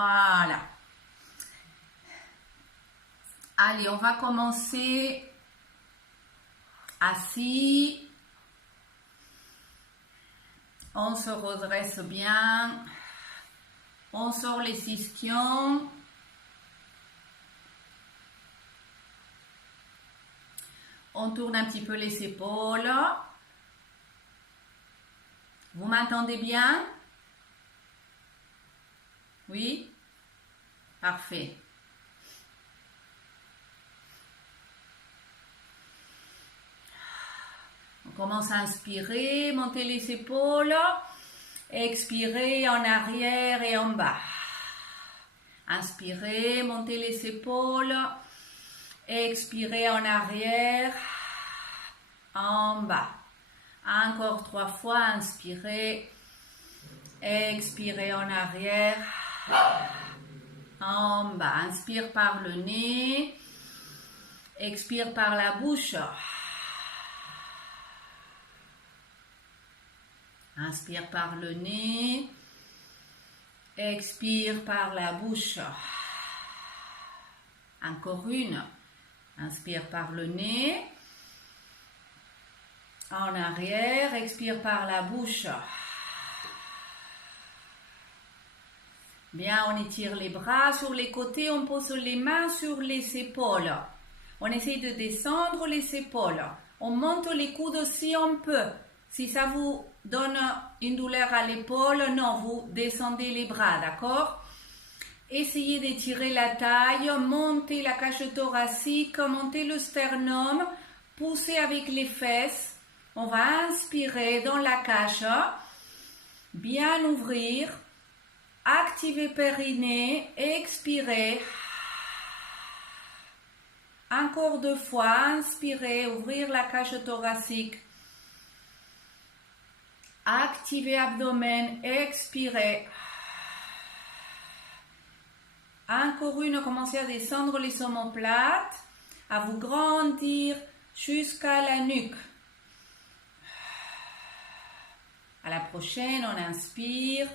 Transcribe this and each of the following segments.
Voilà. Allez, on va commencer assis. On se redresse bien. On sort les ischions. On tourne un petit peu les épaules. Vous m'entendez bien? Oui? Parfait. On commence à inspirer, monter les épaules. Expirer en arrière et en bas. Inspirez, montez les épaules. Expirez en arrière, en bas. Encore 3 fois, inspirez. Expirez en arrière, en bas. Inspire par le nez. Expire par la bouche. Inspire par le nez. Expire par la bouche. Encore une. Inspire par le nez. En arrière. Expire par la bouche. Bien, on étire les bras sur les côtés. On pose les mains sur les épaules. On essaye de descendre les épaules. On monte les coudes si on peut. Si ça vous donne une douleur à l'épaule, non, vous descendez les bras, d'accord? Essayez d'étirer la taille, montez la cage thoracique, montez le sternum, poussez avec les fesses. On va inspirer dans la cage, bien ouvrir, activer périnée, expirer. Encore 2 fois, inspirer, ouvrir la cage thoracique. Activez abdomen, expirez. Encore une, commencez à descendre les omoplates, à vous grandir jusqu'à la nuque. À la prochaine, on inspire.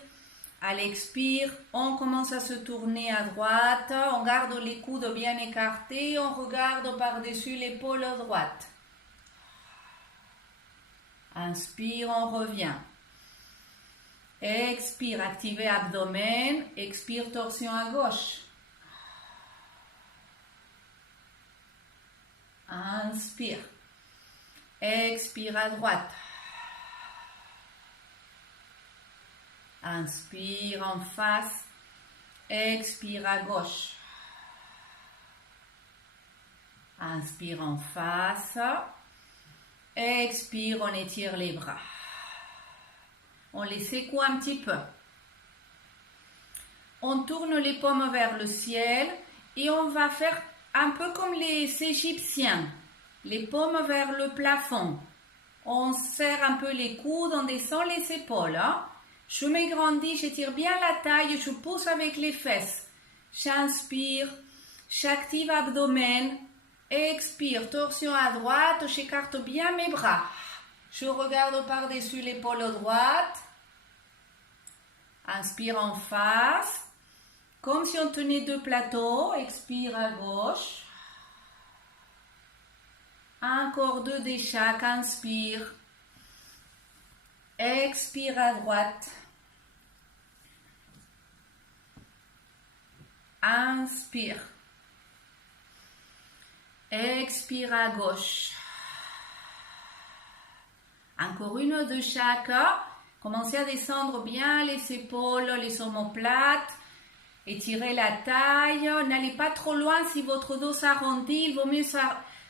À l'expire, on commence à se tourner à droite. On garde les coudes bien écartés. On regarde par-dessus l'épaule droite. Inspire, on revient. Expire, activez abdomen. Expire, torsion à gauche. Inspire. Expire à droite. Inspire en face. Expire à gauche. Inspire en face. Expire, on étire les bras. On les secoue un petit peu. On tourne les paumes vers le ciel et on va faire un peu comme les Égyptiens. Les paumes vers le plafond. On serre un peu les coudes, on descend les épaules. Je m'agrandis, j'étire bien la taille, je pousse avec les fesses. J'inspire, j'active abdomen. Expire, torsion à droite, j'écarte bien mes bras. Je regarde par-dessus l'épaule droite. Inspire en face. Comme si on tenait 2 plateaux. Expire à gauche. Encore 2 de chaque. Inspire. Expire à droite. Inspire. Expire à gauche. Encore une de chaque. Commencez à descendre bien les épaules, les omoplates. Étirez la taille. N'allez pas trop loin si votre dos s'arrondit. Il vaut mieux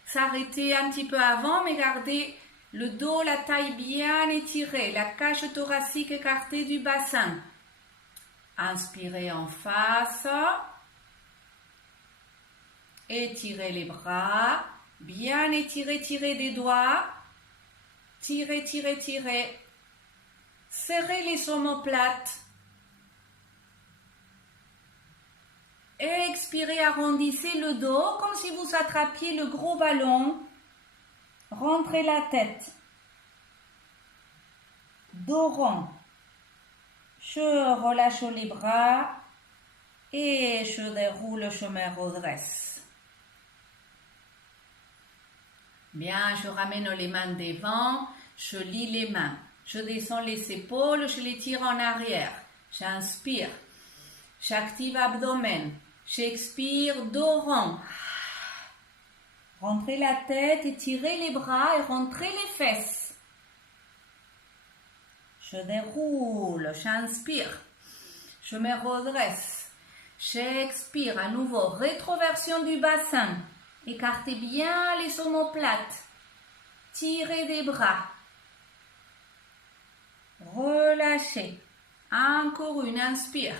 s'arrêter un petit peu avant, mais gardez le dos, la taille bien étirée. La cage thoracique écartée du bassin. Inspirez en face. Étirez les bras. Bien étirez, tirez des doigts. Tirez, tirez, tirez. Serrez les omoplates. Expirez, arrondissez le dos comme si vous attrapiez le gros ballon. Rentrez la tête. Dos rond. Je relâche les bras. Et je déroule, je me redresse. Bien, je ramène les mains devant, je lie les mains. Je descends les épaules, je les tire en arrière. J'inspire. J'active abdomen. J'expire, dos rond. Rentrez la tête, étirez les bras et rentrez les fesses. Je déroule, j'inspire. Je me redresse. J'expire à nouveau. Rétroversion du bassin. Écartez bien les omoplates. Tirez des bras. Relâchez. Encore une, inspire.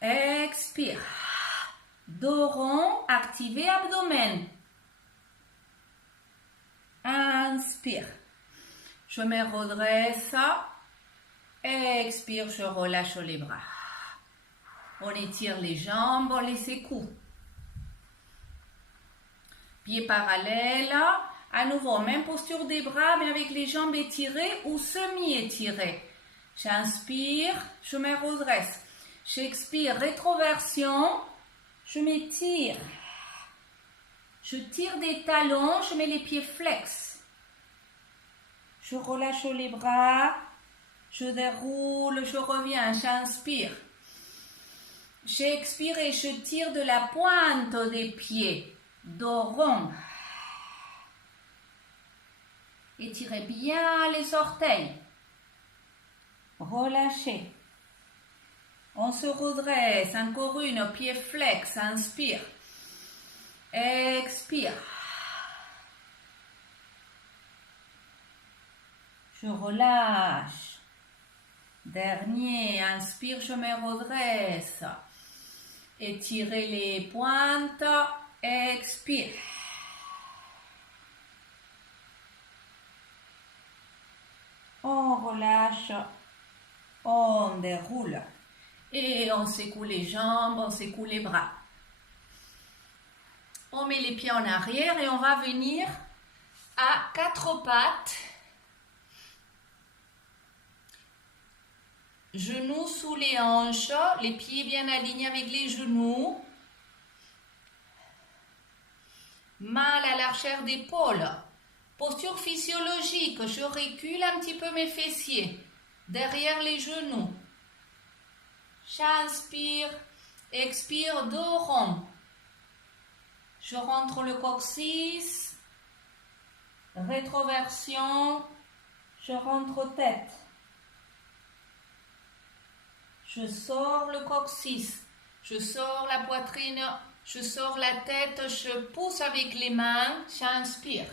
Expire. Dos rond, activez abdomen. Inspire. Je me redresse. Expire, je relâche les bras. On étire les jambes, on les secoue. Pieds parallèles. À nouveau, même posture des bras, mais avec les jambes étirées ou semi-étirées. J'inspire, je me redresse. J'expire, rétroversion. Je m'étire. Je tire des talons, je mets les pieds flex. Je relâche les bras. Je déroule, je reviens, j'inspire. J'expire et je tire de la pointe des pieds. Dos rond. Étirez bien les orteils. Relâchez. On se redresse. Encore une. Pied flex. Inspire. Expire. Je relâche. Dernier. Inspire. Je me redresse. Étirez les pointes. Expire. On relâche, on déroule et on secoue les jambes, on secoue les bras. On met les pieds en arrière et on va venir à quatre pattes. Genoux sous les hanches, les pieds bien alignés avec les genoux. Main à la largeur d'épaule. Posture physiologique, je recule un petit peu mes fessiers, derrière les genoux. J'inspire, expire, dos rond. Je rentre le coccyx, rétroversion, je rentre tête. Je sors le coccyx, je sors la poitrine, je sors la tête, je pousse avec les mains, j'inspire.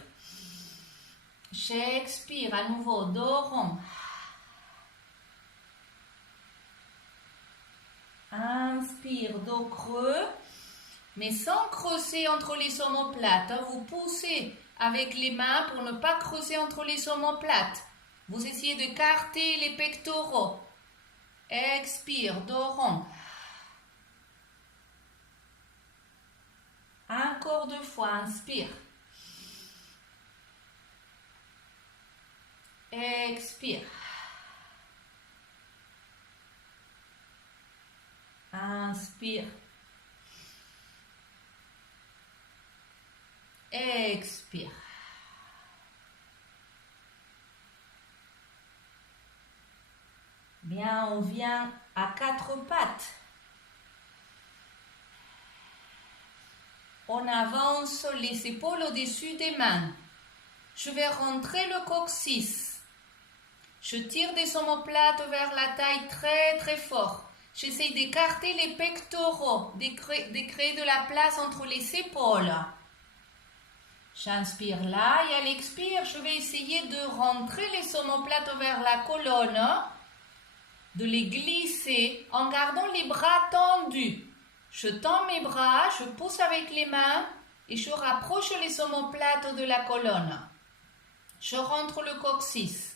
J'expire à nouveau, dos rond. Inspire, dos creux, mais sans creuser entre les omoplates. Vous poussez avec les mains pour ne pas creuser entre les omoplates. Vous essayez d'écarter les pectoraux. Expire, dos rond. Encore deux fois, inspire. Expire. Inspire. Expire. Bien, on vient à quatre pattes. On avance les épaules au-dessus des mains. Je vais rentrer le coccyx. Je tire des omoplates vers la taille très très fort. J'essaie d'écarter les pectoraux, de créer de la place entre les épaules. J'inspire là et à l'expire, je vais essayer de rentrer les omoplates vers la colonne, de les glisser en gardant les bras tendus. Je tends mes bras, je pousse avec les mains et je rapproche les omoplates de la colonne. Je rentre le coccyx.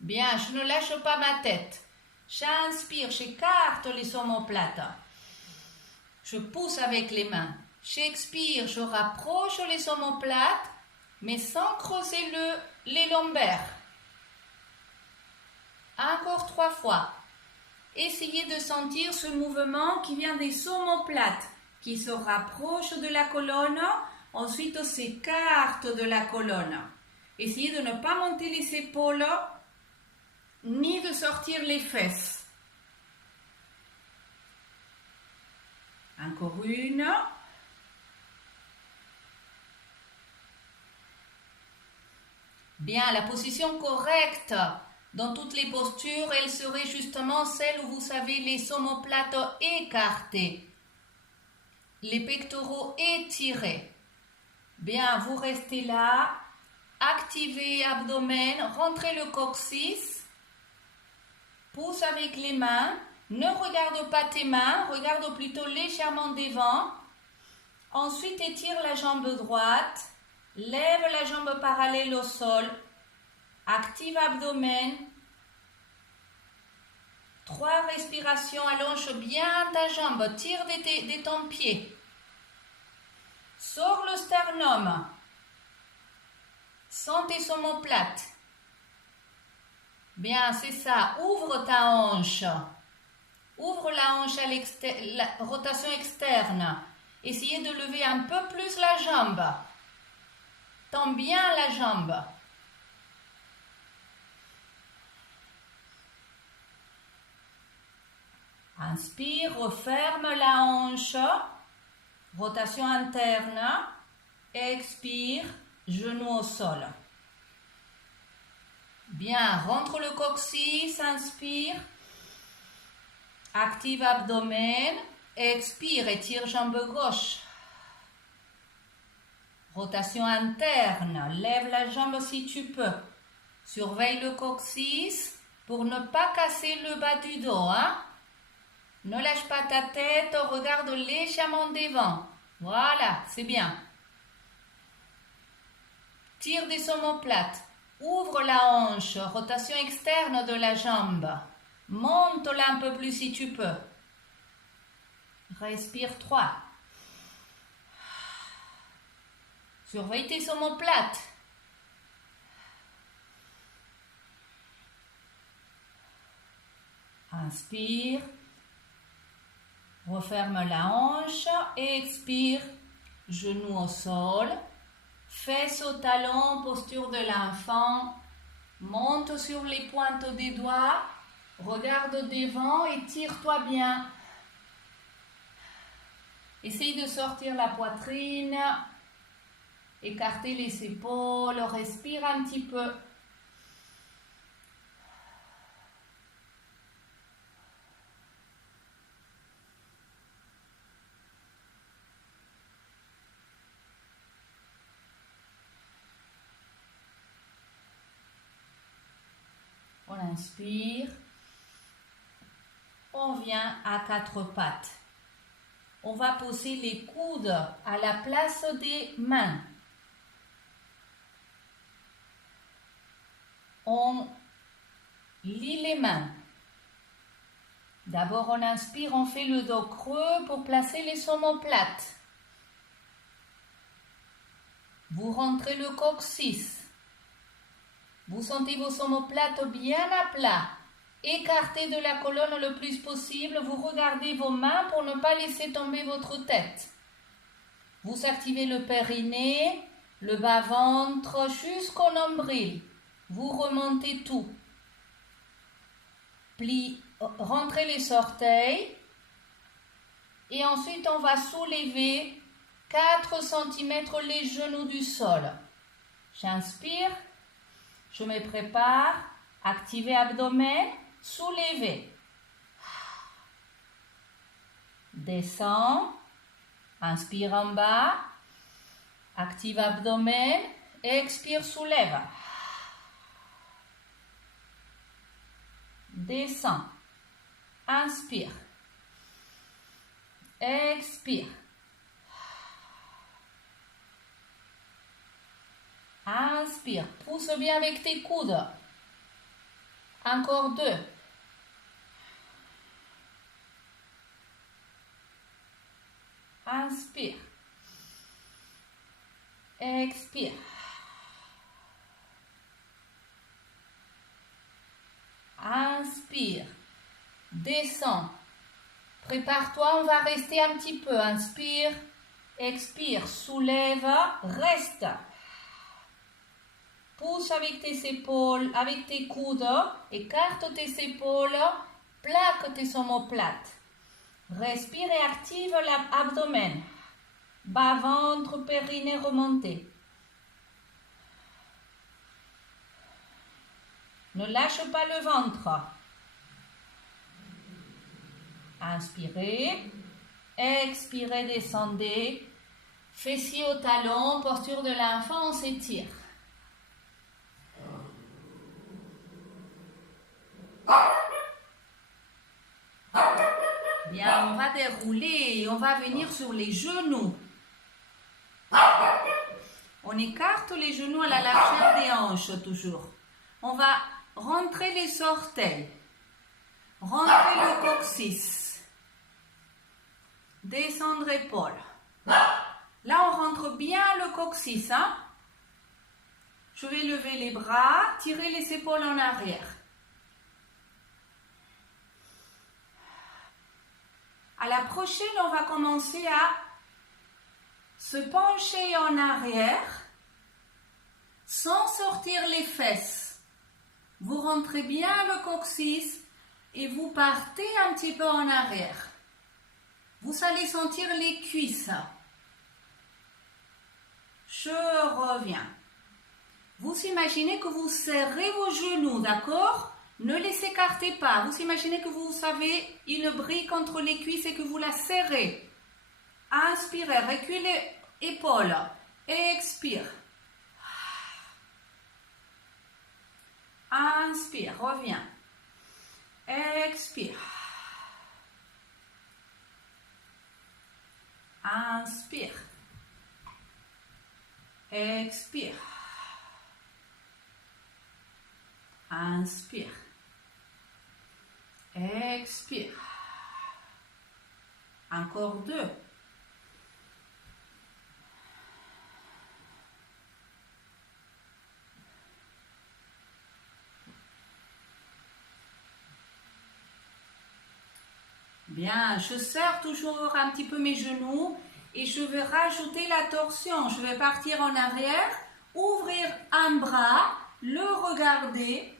Bien, je ne lâche pas ma tête. J'inspire, j'écarte les omoplates. Je pousse avec les mains. J'expire, je rapproche les omoplates, mais sans creuser les lombaires. Encore 3 fois. Essayez de sentir ce mouvement qui vient des omoplates, qui se rapproche de la colonne, ensuite s'écarte de la colonne. Essayez de ne pas monter les épaules, ni de sortir les fesses. Encore une. Bien, la position correcte dans toutes les postures, elle serait justement celle où vous savez les omoplates écartés, les pectoraux étirés. Bien, vous restez là, activez abdomen, rentrez le coccyx, pousse avec les mains, ne regarde pas tes mains, regarde plutôt légèrement devant. Ensuite, étire la jambe droite, lève la jambe parallèle au sol, active abdomen. 3 respirations, allonge bien ta jambe, tire de ton pied. Sors le sternum. Sens tes omoplates. Bien, c'est ça. Ouvre ta hanche. Ouvre la hanche à la rotation externe. Essayez de lever un peu plus la jambe. Tends bien la jambe. Inspire, referme la hanche. Rotation interne. Expire, genou au sol. Bien, rentre le coccyx, inspire. Active abdomen. Expire, étire jambe gauche. Rotation interne, lève la jambe si tu peux. Surveille le coccyx pour ne pas casser le bas du dos. Ne lâche pas ta tête, regarde légèrement devant. Voilà, c'est bien. Tire des omoplates. Ouvre la hanche, rotation externe de la jambe. Monte-la un peu plus si tu peux. Respire 3. Surveille tes omoplates. Inspire. Referme la hanche et expire. Genou au sol. Fesses au talon, posture de l'enfant. Monte sur les pointes des doigts. Regarde devant et tire-toi bien. Essaye de sortir la poitrine. Écartez les épaules. Respire un petit peu. On inspire. On vient à 4 pattes. On va poser les coudes à la place des mains. On lie les mains. D'abord, on inspire, on fait le dos creux pour placer les omoplates. Vous rentrez le coccyx. Vous sentez vos omoplates bien à plat. Écartez de la colonne le plus possible. Vous regardez vos mains pour ne pas laisser tomber votre tête. Vous activez le périnée, le bas-ventre jusqu'au nombril. Vous remontez tout. Rentrez les orteils. Et ensuite, on va soulever 4 cm les genoux du sol. J'inspire. Je me prépare. Activez abdomen. Soulevez. Descends. Inspire en bas. Active abdomen. Expire, soulève. Descends. Inspire. Expire. Inspire. Pousse bien avec tes coudes. Encore 2. Inspire. Expire. Inspire. descends. Prépare-toi, on va rester un petit peu. Inspire, expire, soulève, reste. Pousse avec tes épaules, avec tes coudes, écarte tes épaules, plaque tes omoplates. Respire et active l'abdomen. Bas ventre, périnée remonté. Ne lâche pas le ventre. Inspirez, expirez, descendez. Fessiers au talon, posture de l'enfant, on s'étire. Bien, on va dérouler et on va venir sur les genoux. On écarte les genoux à la largeur des hanches toujours. On va rentrer les orteils. Rentrer le coccyx. Descendre épaule. Là, on rentre bien le coccyx. Hein? Je vais lever les bras, tirer les épaules en arrière. À la prochaine, on va commencer à se pencher en arrière sans sortir les fesses. Vous rentrez bien le coccyx et vous partez un petit peu en arrière. Vous allez sentir les cuisses. Je reviens. Vous imaginez que vous serrez vos genoux, d'accord? Ne les écartez pas. Vous imaginez que vous avez une brique entre les cuisses et que vous la serrez. Inspirez, reculez épaules. Expire. Inspire, reviens. Expire. Inspire. Expire. Inspire. Expire. Encore 2. Bien, je serre toujours un petit peu mes genoux et je vais rajouter la torsion. Je vais partir en arrière, ouvrir un bras, le regarder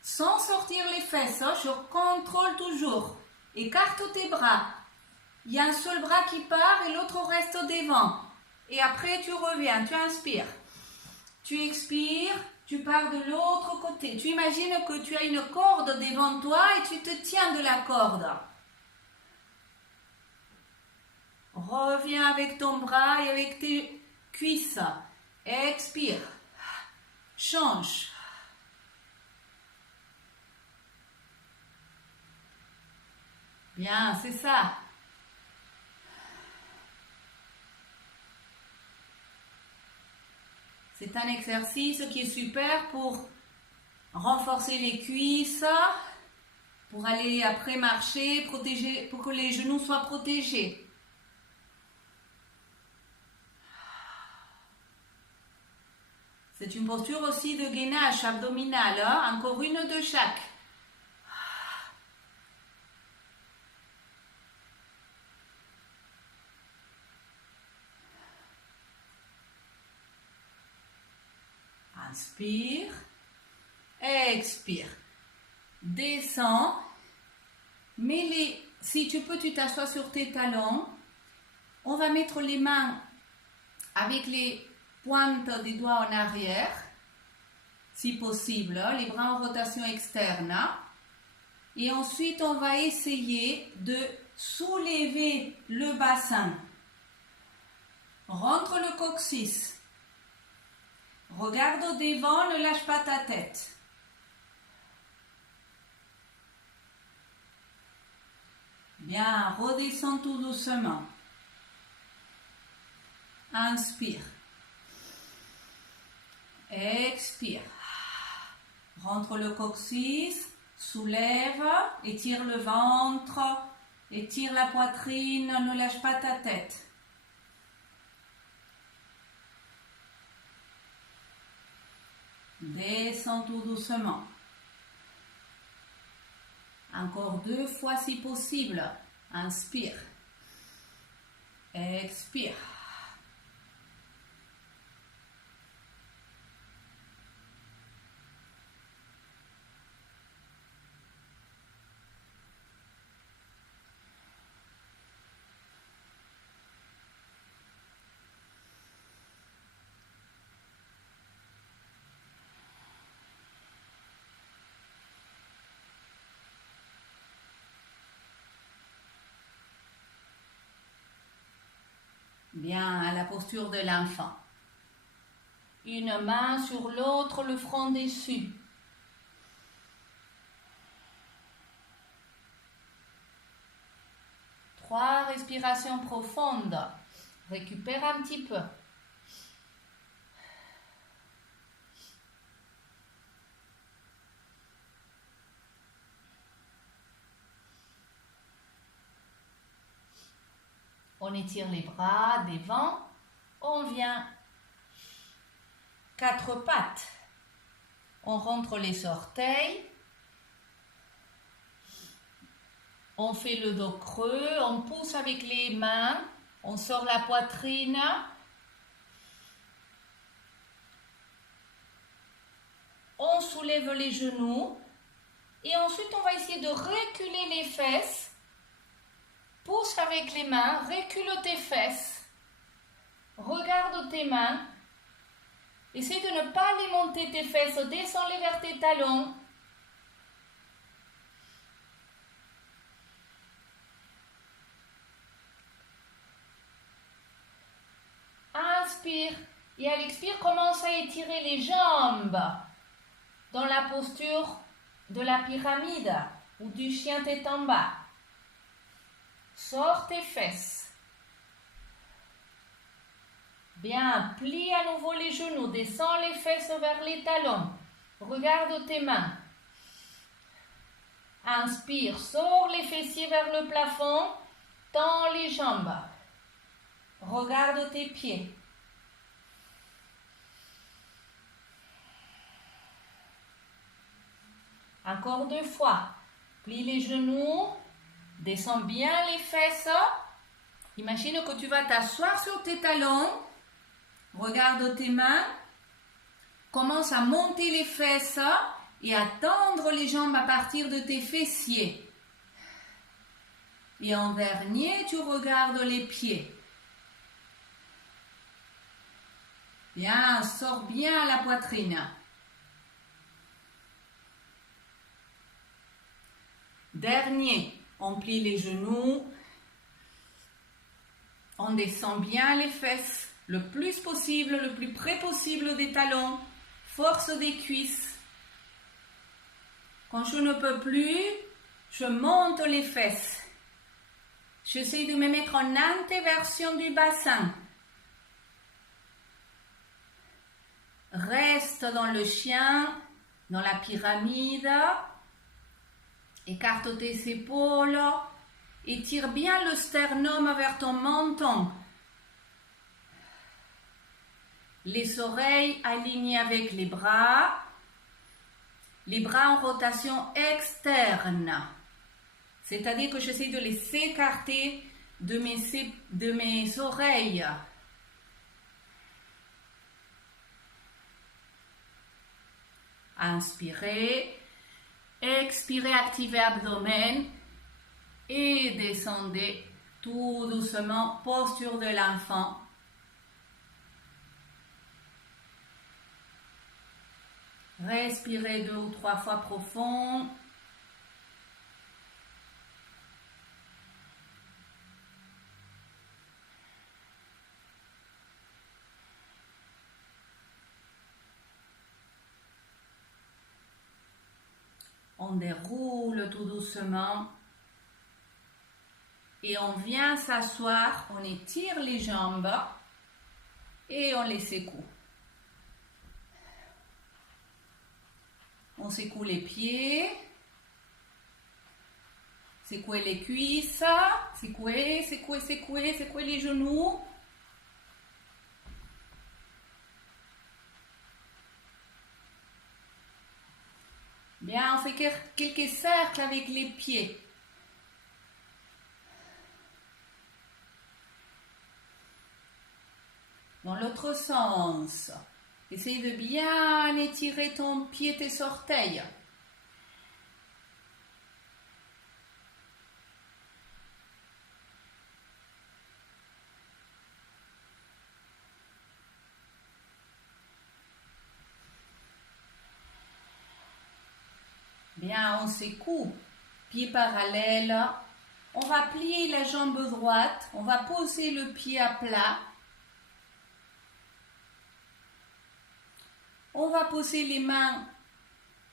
sans sortir les fesses. Je contrôle toujours. Écarte tes bras. Il y a un seul bras qui part et l'autre reste devant. Et après, tu reviens, tu inspires. Tu expires, tu pars de l'autre côté. Tu imagines que tu as une corde devant toi et tu te tiens de la corde. Reviens avec ton bras et avec tes cuisses. Expire. Change. Bien, c'est ça. C'est un exercice qui est super pour renforcer les cuisses, pour aller après marcher, protéger, pour que les genoux soient protégés. C'est une posture aussi de gainage abdominal, hein? Encore une de chaque. Inspire, expire, descends, si tu peux, tu t'assois sur tes talons. On va mettre les mains avec les pointes des doigts en arrière, si possible, les bras en rotation externe. Et ensuite, on va essayer de soulever le bassin. Rentre le coccyx. Regarde au devant, ne lâche pas ta tête. Bien, redescends tout doucement. Inspire. Expire. Rentre le coccyx, soulève, étire le ventre, étire la poitrine, ne lâche pas ta tête. Descends tout doucement. Encore 2 fois si possible. Inspire. Expire. Bien, à la posture de l'enfant. Une main sur l'autre, le front dessus. Trois respirations profondes. Récupère un petit peu. On étire les bras devant. On vient 4 pattes. On rentre les orteils. On fait le dos creux. On pousse avec les mains. On sort la poitrine. On soulève les genoux. Et ensuite, on va essayer de reculer les fesses. Pousse avec les mains, recule tes fesses. Regarde tes mains. Essaye de ne pas les monter tes fesses. Descends-les vers tes talons. Inspire. Et à l'expire, commence à étirer les jambes dans la posture de la pyramide ou du chien tête en bas. Sors tes fesses. Bien, plie à nouveau les genoux, descends les fesses vers les talons. Regarde tes mains. Inspire, sors les fessiers vers le plafond, tends les jambes. Regarde tes pieds. Encore 2 fois. Plie les genoux. Descends bien les fesses. Imagine que tu vas t'asseoir sur tes talons. Regarde tes mains. Commence à monter les fesses et à tendre les jambes à partir de tes fessiers. Et en dernier, tu regardes les pieds. Bien, sors bien la poitrine. Dernier, on plie les genoux. On descend bien les fesses, le plus possible, le plus près possible des talons. Force des cuisses. Quand je ne peux plus, je monte les fesses. J'essaie de me mettre en antéversion du bassin. Reste dans le chien, dans la pyramide. Écarte tes épaules. Étire bien le sternum vers ton menton. Les oreilles alignées avec les bras en rotation externe. C'est-à-dire que j'essaie de les écarter de mes oreilles. Inspirez, expirez, activez l'abdomen et descendez tout doucement, posture de l'enfant. Respirez 2 ou 3 fois profond. On déroule tout doucement. Et on vient s'asseoir, on étire les jambes et on les secoue. On secoue les pieds, secouez les cuisses, secouez les genoux. Bien, on fait quelques cercles avec les pieds. Dans l'autre sens. Essaye de bien étirer ton pied, tes orteils. Bien, on secoue. Pied parallèle. On va plier la jambe droite. On va poser le pied à plat. On va poser les mains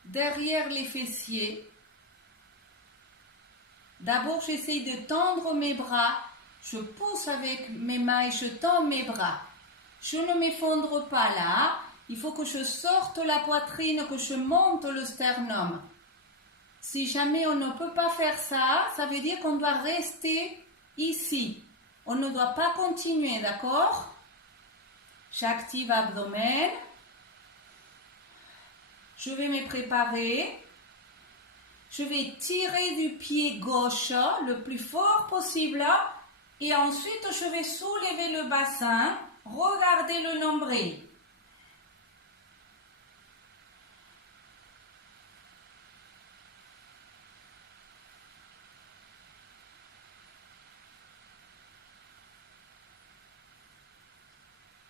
derrière les fessiers. D'abord, j'essaye de tendre mes bras. Je pousse avec mes mains et je tends mes bras. Je ne m'effondre pas là. Il faut que je sorte la poitrine, que je monte le sternum. Si jamais on ne peut pas faire ça, ça veut dire qu'on doit rester ici. On ne doit pas continuer, d'accord? J'active abdomen. Je vais me préparer. Je vais tirer du pied gauche le plus fort possible. Et ensuite, je vais soulever le bassin. Regardez le nombril.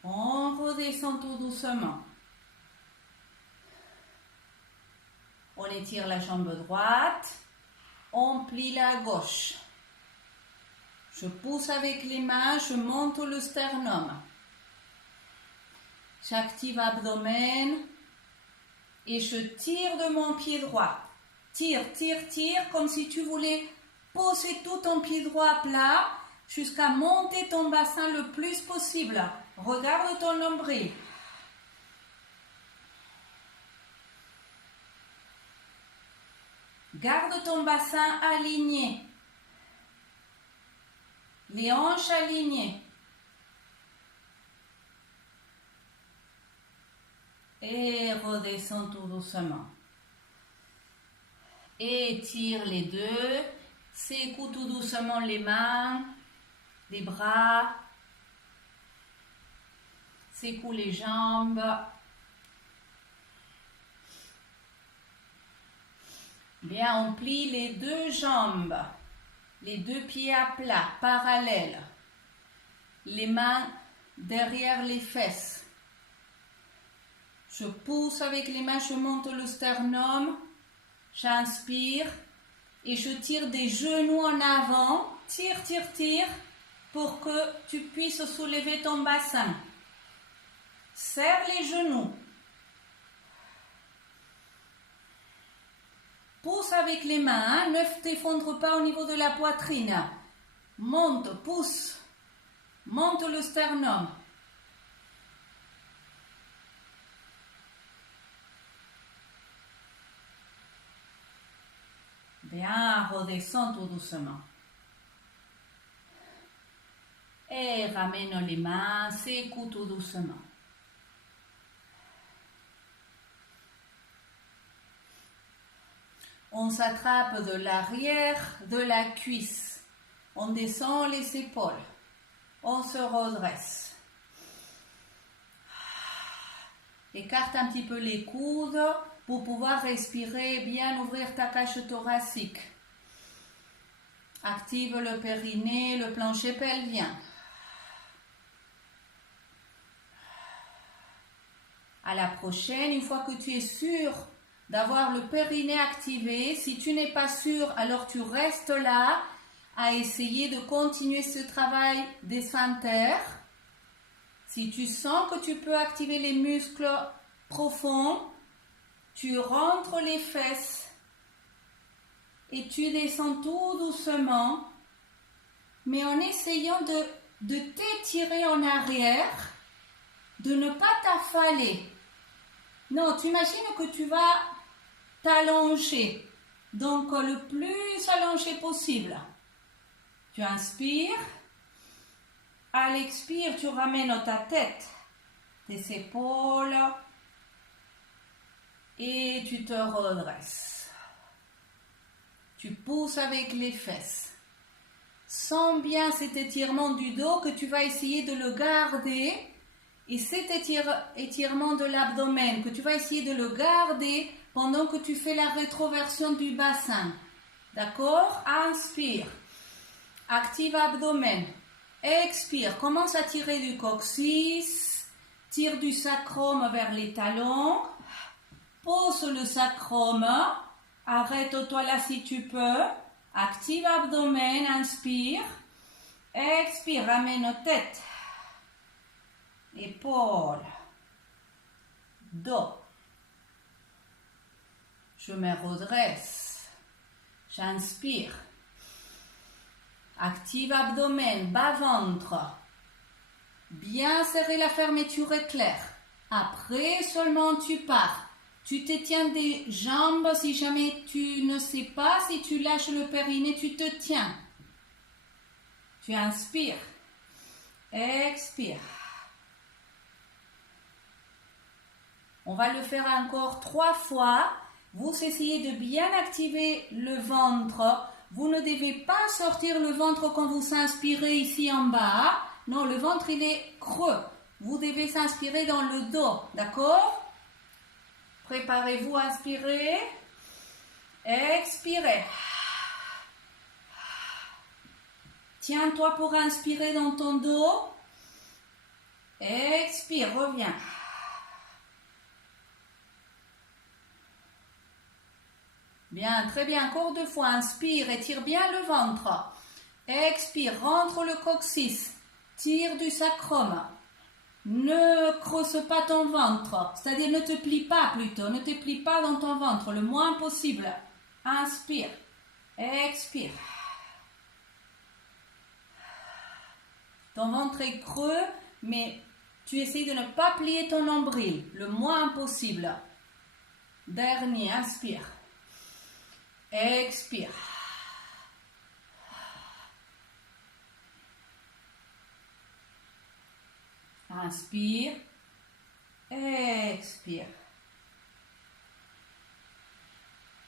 On redescend tout doucement. On étire la jambe droite. On plie la gauche. Je pousse avec les mains, je monte le sternum. J'active abdomen et je tire de mon pied droit. Tire, tire, tire, comme si tu voulais poser tout ton pied droit à plat jusqu'à monter ton bassin le plus possible. Regarde ton nombril. Garde ton bassin aligné. Les hanches alignées. Et redescends tout doucement. Étire les deux. Secoue tout doucement les mains, les bras. Secoue les jambes. Bien, on plie les deux jambes, les deux pieds à plat, parallèles. Les mains derrière les fesses. Je pousse avec les mains, je monte le sternum. J'inspire et je tire des genoux en avant. Tire, tire, tire pour que tu puisses soulever ton bassin. Serre les genoux. Pousse avec les mains, ne t'effondre pas au niveau de la poitrine. Monte, pousse. Monte le sternum. Bien, redescends tout doucement. Et ramène les mains, secoue tout doucement. On s'attrape de l'arrière de la cuisse. On descend les épaules. On se redresse. Écarte un petit peu les coudes pour pouvoir respirer, bien ouvrir ta cage thoracique. Active le périnée, le plancher pelvien. À la prochaine, une fois que tu es sûr d'avoir le périnée activé, si tu n'es pas sûr, alors tu restes là à essayer de continuer ce travail des sphincters. Si tu sens que tu peux activer les muscles profonds, tu rentres les fesses et tu descends tout doucement, mais en essayant de t'étirer en arrière, de ne pas t'affaler. Non, tu imagines que tu vas t'allonger, donc le plus allongé possible. Tu inspires, à l'expire, tu ramènes ta tête, tes épaules, et tu te redresses. Tu pousses avec les fesses. Sens bien cet étirement du dos que tu vas essayer de le garder et cet étirement de l'abdomen que tu vas essayer de le garder pendant que tu fais la rétroversion du bassin. D'accord? Inspire. Active abdomen. Expire. Commence à tirer du coccyx. Tire du sacrum vers les talons. Pose le sacrum. Arrête-toi là si tu peux. Active abdomen. Inspire. Expire. Ramène tête. Épaules. Dos. Je me redresse. J'inspire. Active abdomen, bas-ventre. Bien serrer la fermeture éclair. Après seulement tu pars. Tu te tiens des jambes si jamais tu ne sais pas. Si tu lâches le périnée, tu te tiens. Tu inspires. Expire. On va le faire encore 3 fois. Vous essayez de bien activer le ventre. Vous ne devez pas sortir le ventre quand vous inspirez ici en bas. Non, le ventre, il est creux. Vous devez s'inspirer dans le dos. D'accord? Préparez-vous à inspirer. Expirez. Tiens-toi pour inspirer dans ton dos. Expire, reviens. Bien, très bien. Encore 2 fois. Inspire, étire bien le ventre. Expire, rentre le coccyx. Tire du sacrum. Ne creuse pas ton ventre. C'est-à-dire ne te plie pas plutôt. Ne te plie pas dans ton ventre le moins possible. Inspire. Expire. Ton ventre est creux, mais tu essaies de ne pas plier ton nombril le moins possible. Dernier, inspire. Expire. Inspire. Expire.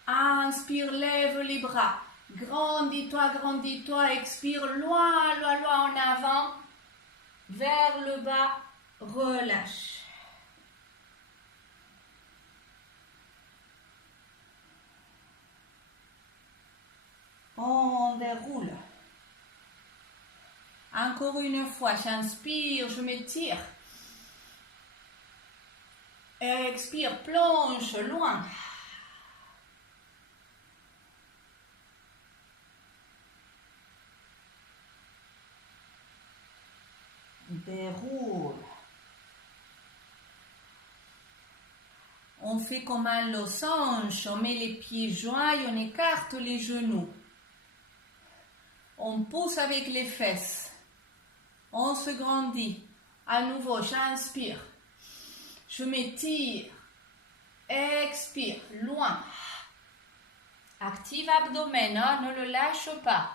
Inspire, lève les bras. Grandis-toi. Expire, loin en avant. Vers le bas, relâche. On déroule. Encore une fois, j'inspire, je m'étire. Expire, plonge loin. Déroule. On fait comme un losange, on met les pieds joints et on écarte les genoux. On pousse avec les fesses. On se grandit. À nouveau, j'inspire. Je m'étire. Expire, loin. Active abdomen, hein, ne le lâche pas.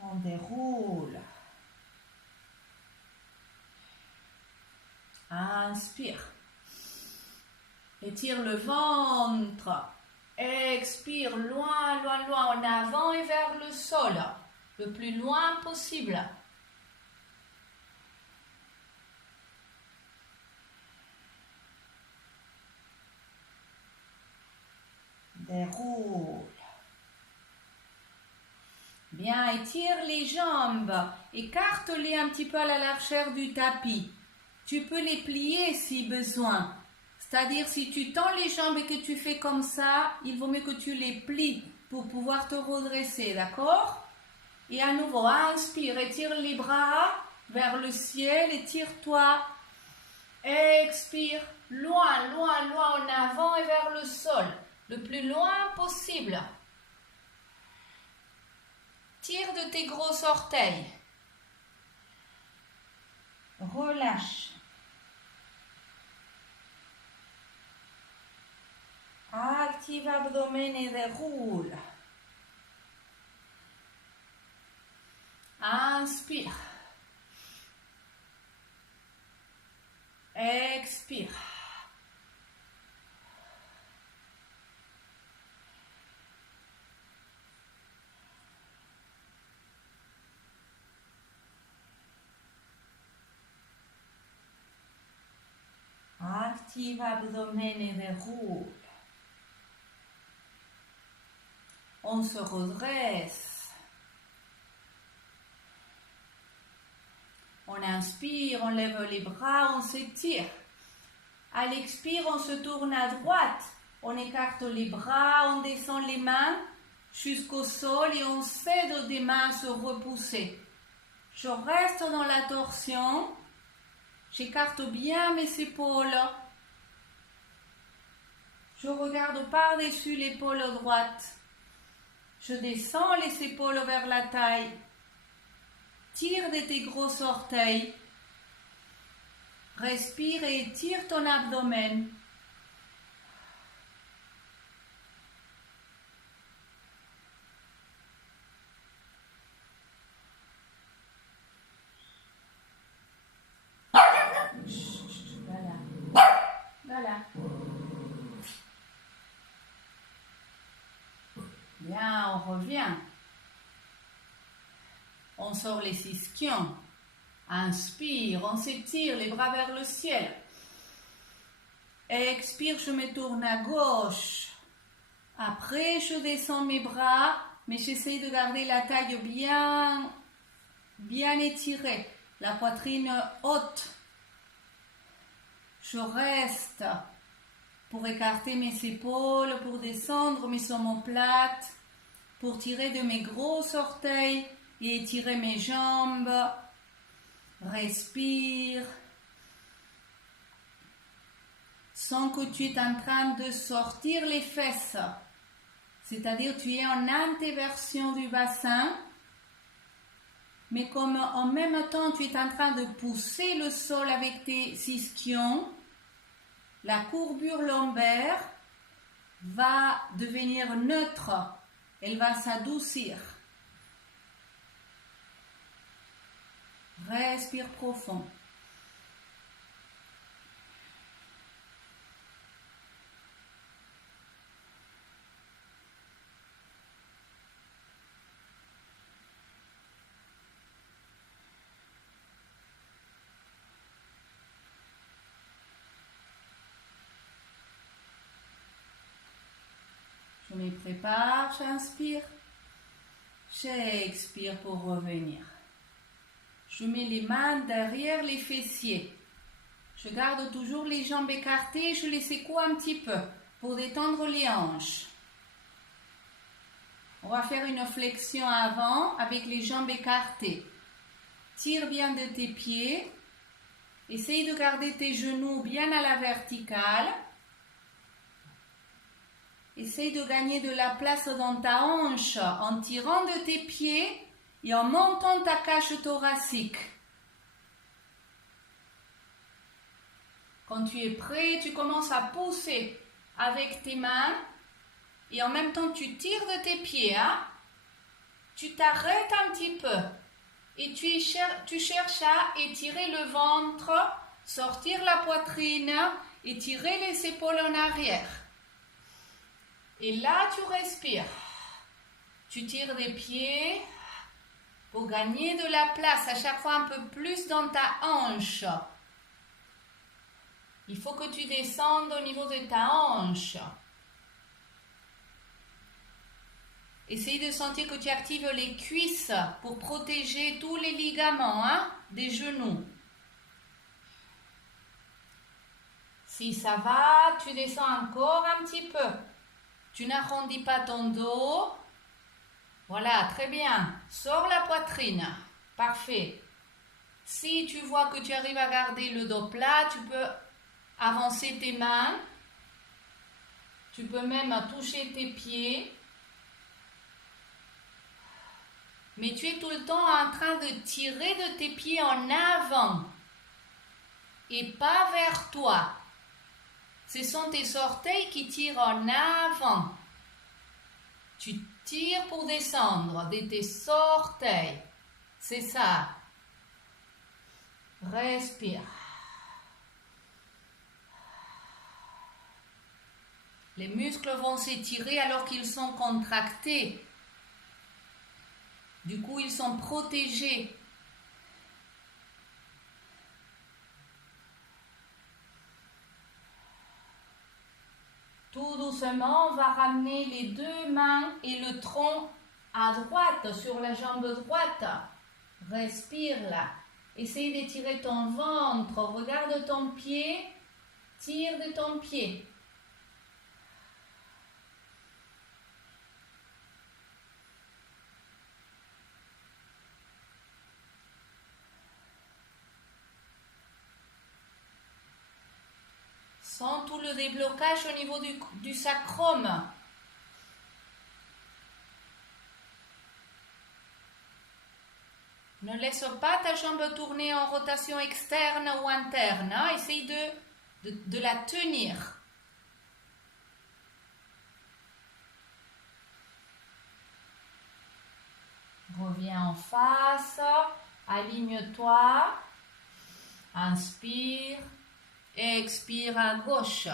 On déroule. Inspire. Étire le ventre. Expire loin en avant et vers le sol. Le plus loin possible. Déroule. Bien, étire les jambes. Écarte-les un petit peu à la largeur du tapis. Tu peux les plier si besoin. C'est-à-dire, si tu tends les jambes et que tu fais comme ça, il vaut mieux que tu les plies pour pouvoir te redresser, d'accord? Et à nouveau, inspire, étire les bras vers le ciel, étire-toi. Expire, loin en avant et vers le sol, le plus loin possible. Tire de tes gros orteils. Relâche. Active abdomen et déroule. Inspire. Expire. Active abdomen et déroule. On se redresse. On inspire, on lève les bras, on s'étire. À l'expire, on se tourne à droite. On écarte les bras, on descend les mains jusqu'au sol et on cède des mains à se repousser. Je reste dans la torsion. J'écarte bien mes épaules. Je regarde par-dessus l'épaule droite. Je descends les épaules vers la taille. Tire de tes gros orteils. Respire et étire ton abdomen. Voilà. Bien, on revient. On sort les ischions. Inspire, on s'étire, les bras vers le ciel. Expire, je me tourne à gauche. Après, je descends mes bras, mais j'essaie de garder la taille bien étirée. La poitrine haute. Je reste pour écarter mes épaules, pour descendre mes omoplates, pour tirer de mes gros orteils et étirer mes jambes. Respire. Sens que tu es en train de sortir les fesses. C'est-à-dire tu es en antéversion du bassin, mais comme en même temps tu es en train de pousser le sol avec tes ischions, la courbure lombaire va devenir neutre, elle va s'adoucir. Respire profond. Je me prépare, j'inspire, j'expire pour revenir. Je mets les mains derrière les fessiers. Je garde toujours les jambes écartées, je les secoue un petit peu pour détendre les hanches. On va faire une flexion avant avec les jambes écartées. Tire bien de tes pieds. Essaye de garder tes genoux bien à la verticale. Essaye de gagner de la place dans ta hanche en tirant de tes pieds et en montant ta cage thoracique. Quand tu es prêt, tu commences à pousser avec tes mains et en même temps tu tires de tes pieds. Tu t'arrêtes un petit peu et tu cherches à étirer le ventre, sortir la poitrine, étirer les épaules en arrière. Et là, tu respires. Tu tires des pieds pour gagner de la place à chaque fois un peu plus dans ta hanche. Il faut que tu descendes au niveau de ta hanche. Essaye de sentir que tu actives les cuisses pour protéger tous les ligaments des genoux. Si ça va, tu descends encore un petit peu. Tu n'arrondis pas ton dos. Voilà, très bien. Sors la poitrine. Parfait. Si tu vois que tu arrives à garder le dos plat, tu peux avancer tes mains. Tu peux même toucher tes pieds. Mais tu es tout le temps en train de tirer de tes pieds en avant et pas vers toi. Ce sont tes orteils qui tirent en avant. Tu tires pour descendre de tes orteils. C'est ça. Respire. Les muscles vont s'étirer alors qu'ils sont contractés. Du coup, ils sont protégés. Tout doucement, on va ramener les deux mains et le tronc à droite, sur la jambe droite. Respire là. Essaye d'étirer ton ventre. Regarde ton pied. Tire de ton pied. Sens tout le déblocage au niveau du sacrum. Ne laisse pas ta jambe tourner en rotation externe ou interne. Hein? Essaye de la tenir. Reviens en face. Aligne-toi. Inspire. Expire à gauche.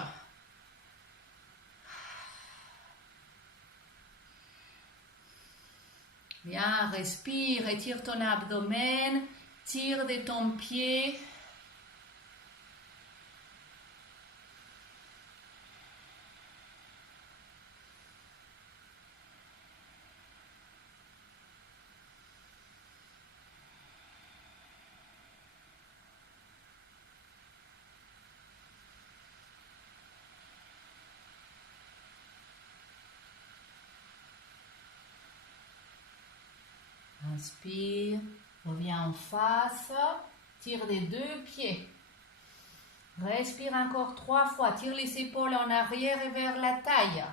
Bien, respire, étire ton abdomen, tire de ton pied. Inspire, reviens en face, tire des deux pieds. Respire encore 3 fois, tire les épaules en arrière et vers la taille.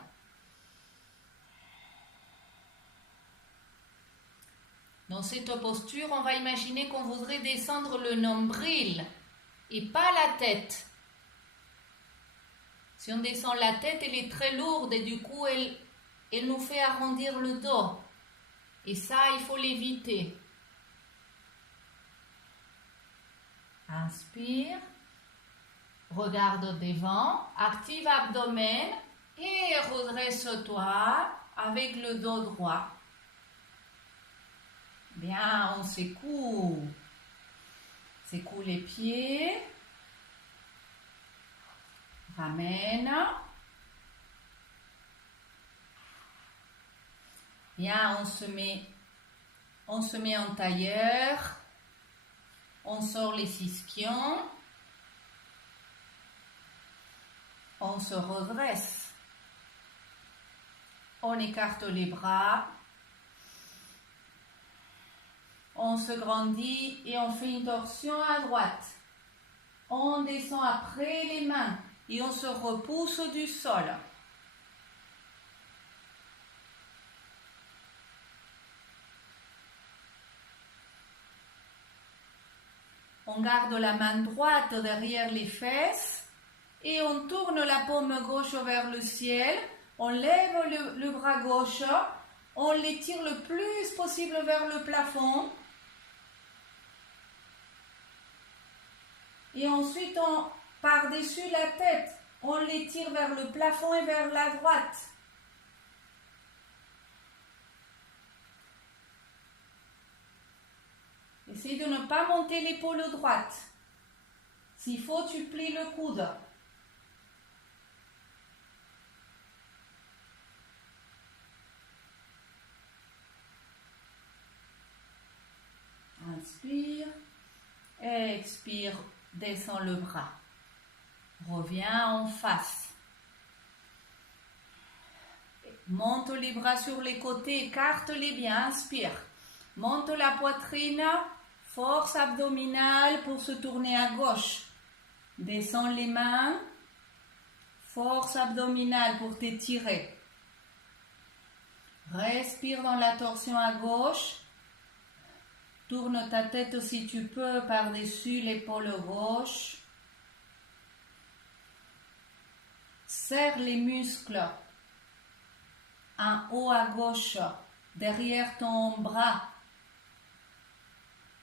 Dans cette posture, on va imaginer qu'on voudrait descendre le nombril et pas la tête. Si on descend la tête, elle est très lourde et du coup, elle nous fait arrondir le dos. Et ça, il faut l'éviter. Inspire. Regarde devant. Active abdomen. Et redresse-toi avec le dos droit. Bien, on secoue. Secoue les pieds. Ramène. Bien, on se met en tailleur. On sort les ischions. On se redresse. On écarte les bras. On se grandit et on fait une torsion à droite. On descend après les mains et on se repousse du sol. On garde la main droite derrière les fesses et on tourne la paume gauche vers le ciel. On lève le bras gauche, on l'étire le plus possible vers le plafond. Et ensuite, par-dessus la tête, on l'étire vers le plafond et vers la droite. Essaye de ne pas monter l'épaule droite. S'il faut, tu plies le coude. Inspire. Expire. Descends le bras. Reviens en face. Monte les bras sur les côtés. Écarte-les bien. Inspire. Monte la poitrine. Force abdominale pour se tourner à gauche. Descends les mains. Force abdominale pour t'étirer. Respire dans la torsion à gauche. Tourne ta tête si tu peux par-dessus l'épaule gauche. Serre les muscles en haut à gauche, derrière ton bras,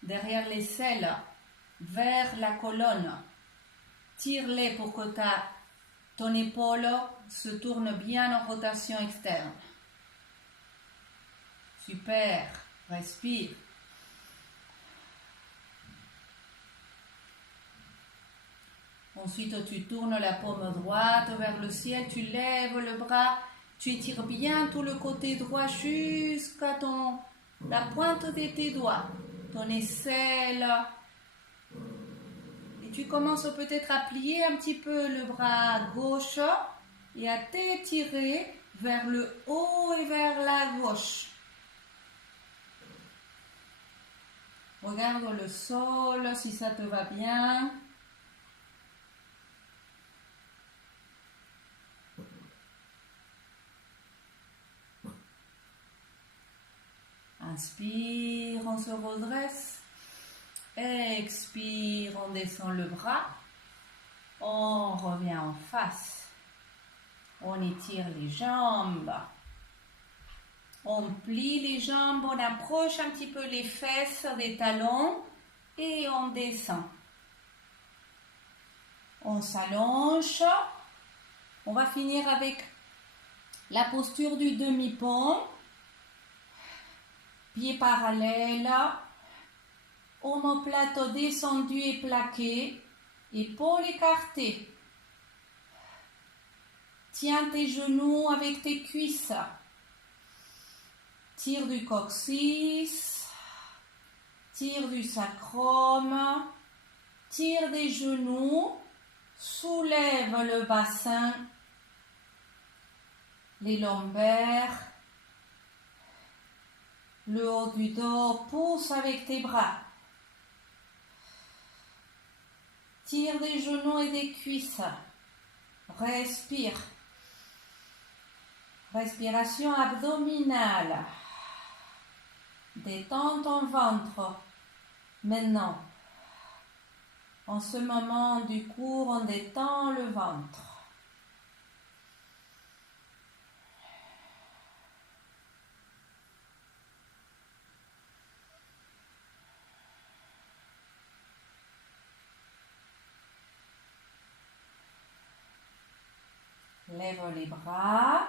derrière les selles, vers la colonne. Tire-les pour que ta ton épaule se tourne bien en rotation externe. Super, respire. Ensuite, tu tournes la paume droite vers le ciel, tu lèves le bras, tu étires bien tout le côté droit jusqu'à la pointe de tes doigts, ton aisselle. Et tu commences peut-être à plier un petit peu le bras gauche et à t'étirer vers le haut et vers la gauche. Regarde le sol si ça te va bien. Inspire, on se redresse. Expire, on descend le bras. On revient en face. On étire les jambes. On plie les jambes, on approche un petit peu les fesses des talons et on descend. On s'allonge. On va finir avec la posture du demi-pont. Pieds parallèles, omoplate descendu et plaqué, épaules écartées. Tiens tes genoux avec tes cuisses. Tire du coccyx, tire du sacrum, tire des genoux, soulève le bassin, les lombaires. Le haut du dos, pousse avec tes bras. Tire des genoux et des cuisses. Respire. Respiration abdominale. Détends ton ventre. Maintenant, en ce moment du cours, on détend le ventre. Lève les bras,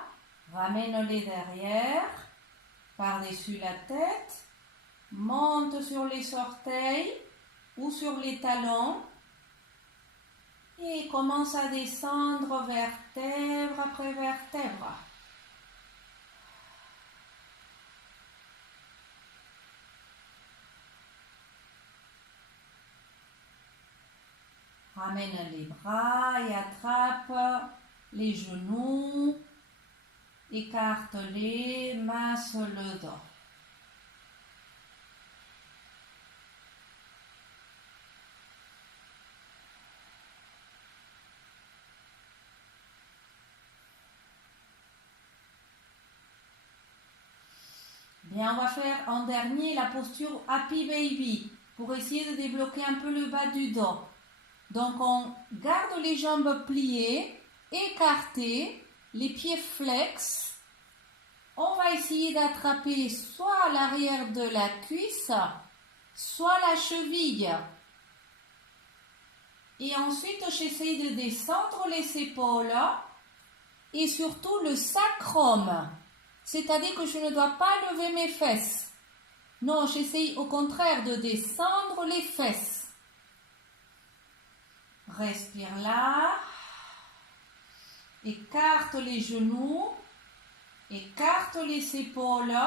ramène-les derrière, par-dessus la tête, monte sur les orteils ou sur les talons et commence à descendre vertèbre après vertèbre. Ramène les bras et attrape les genoux, écarte-les, masse le dos. Bien, on va faire en dernier la posture Happy Baby pour essayer de débloquer un peu le bas du dos. Donc, on garde les jambes pliées, écartées, les pieds flex. On va essayer d'attraper soit l'arrière de la cuisse, soit la cheville. Et ensuite, j'essaie de descendre les épaules et surtout le sacrum. C'est-à-dire que je ne dois pas lever mes fesses. Non, j'essaie au contraire de descendre les fesses. Respire là. Écarte les genoux. Écarte les épaules.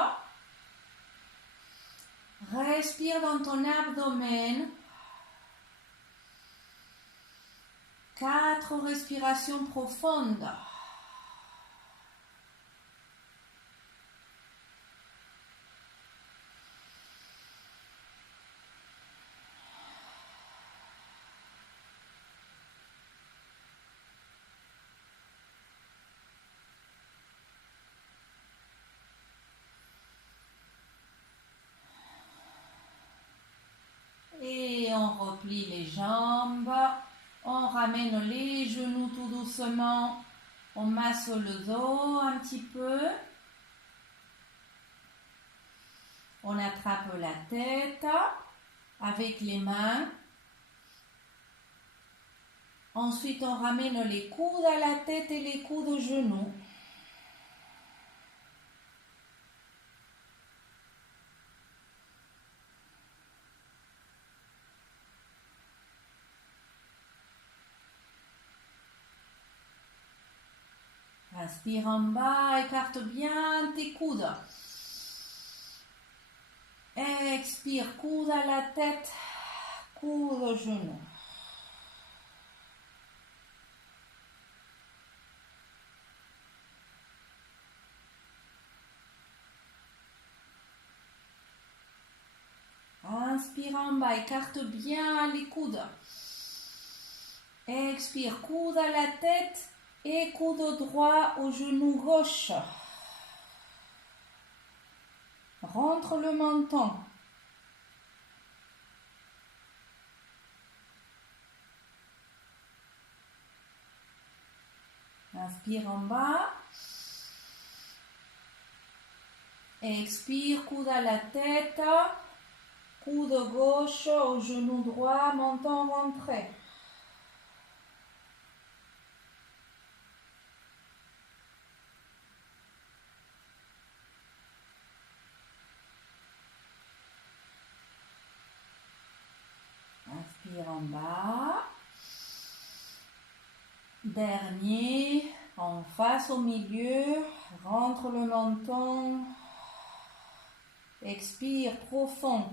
Respire dans ton abdomen. 4 respirations profondes. Et on replie les jambes, on ramène les genoux tout doucement, on masse le dos un petit peu, on attrape la tête avec les mains, Ensuite, on ramène les coudes à la tête et les coudes aux genoux. Inspire en bas, écarte bien tes coudes. Expire, coude à la tête, coude aux genoux. Inspire en bas, écarte bien les coudes. Expire, coude à la tête et coude droit au genou gauche. Rentre le menton. Inspire en bas. Expire, coude à la tête, coude gauche au genou droit, menton rentré. Inspire en bas. Dernier, en face au milieu, rentre le menton. Expire profond.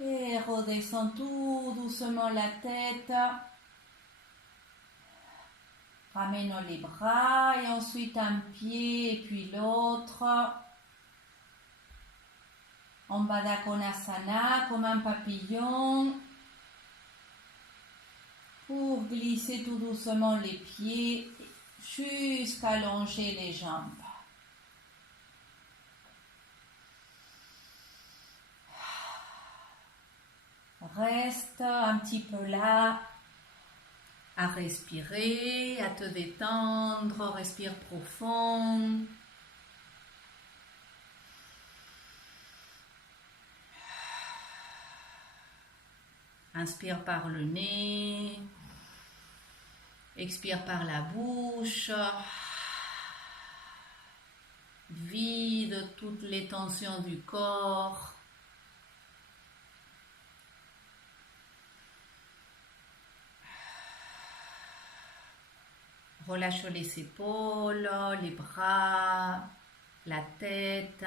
Et redescends tout doucement la tête. Ramène les bras et ensuite un pied et puis l'autre. En Baddha Konasana comme un papillon. Pour glisser tout doucement les pieds jusqu'à longer les jambes. Reste un petit peu là, à respirer, à te détendre, respire profond. Inspire par le nez, expire par la bouche, vide toutes les tensions du corps. Relâche les épaules, les bras, la tête.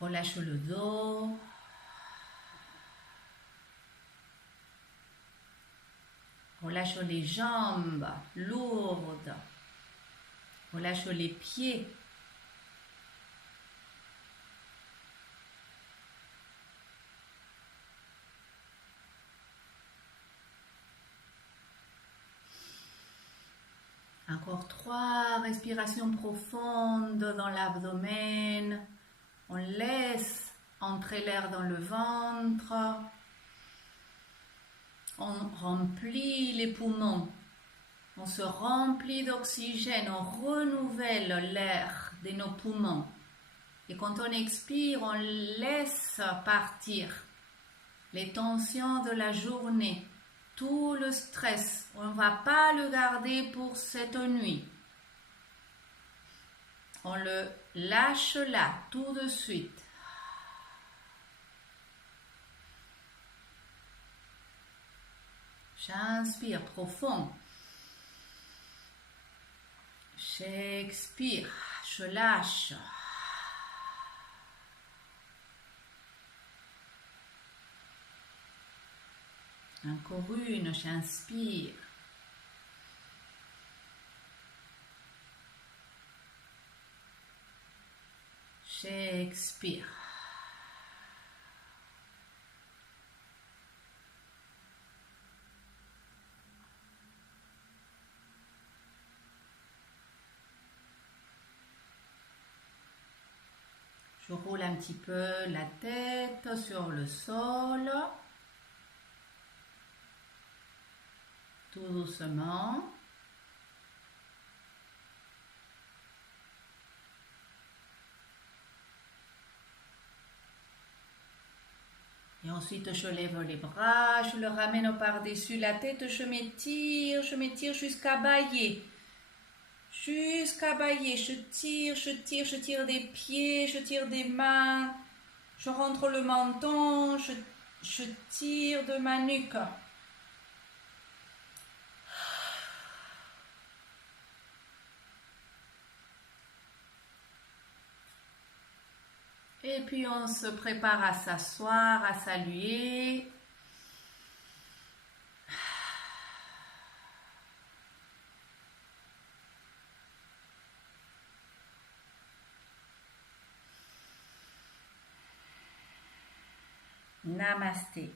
Relâche le dos. Relâche les jambes lourdes. Relâche les pieds. Encore 3 respirations profondes dans l'abdomen. On laisse entrer l'air dans le ventre. On remplit les poumons. On se remplit d'oxygène. On renouvelle l'air de nos poumons. Et quand on expire, on laisse partir les tensions de la journée. Tout le stress, on ne va pas le garder pour cette nuit. On le lâche là, tout de suite. J'inspire profond. J'expire, je lâche. Encore une, j'inspire. J'expire. Je roule un petit peu la tête sur le sol. Tout doucement. Et ensuite, je lève les bras, je le ramène par-dessus la tête, je m'étire jusqu'à bailler. Jusqu'à bailler, je tire des pieds, je tire des mains, je rentre le menton, je tire de ma nuque. Et puis on se prépare à s'asseoir, à saluer. Namasté.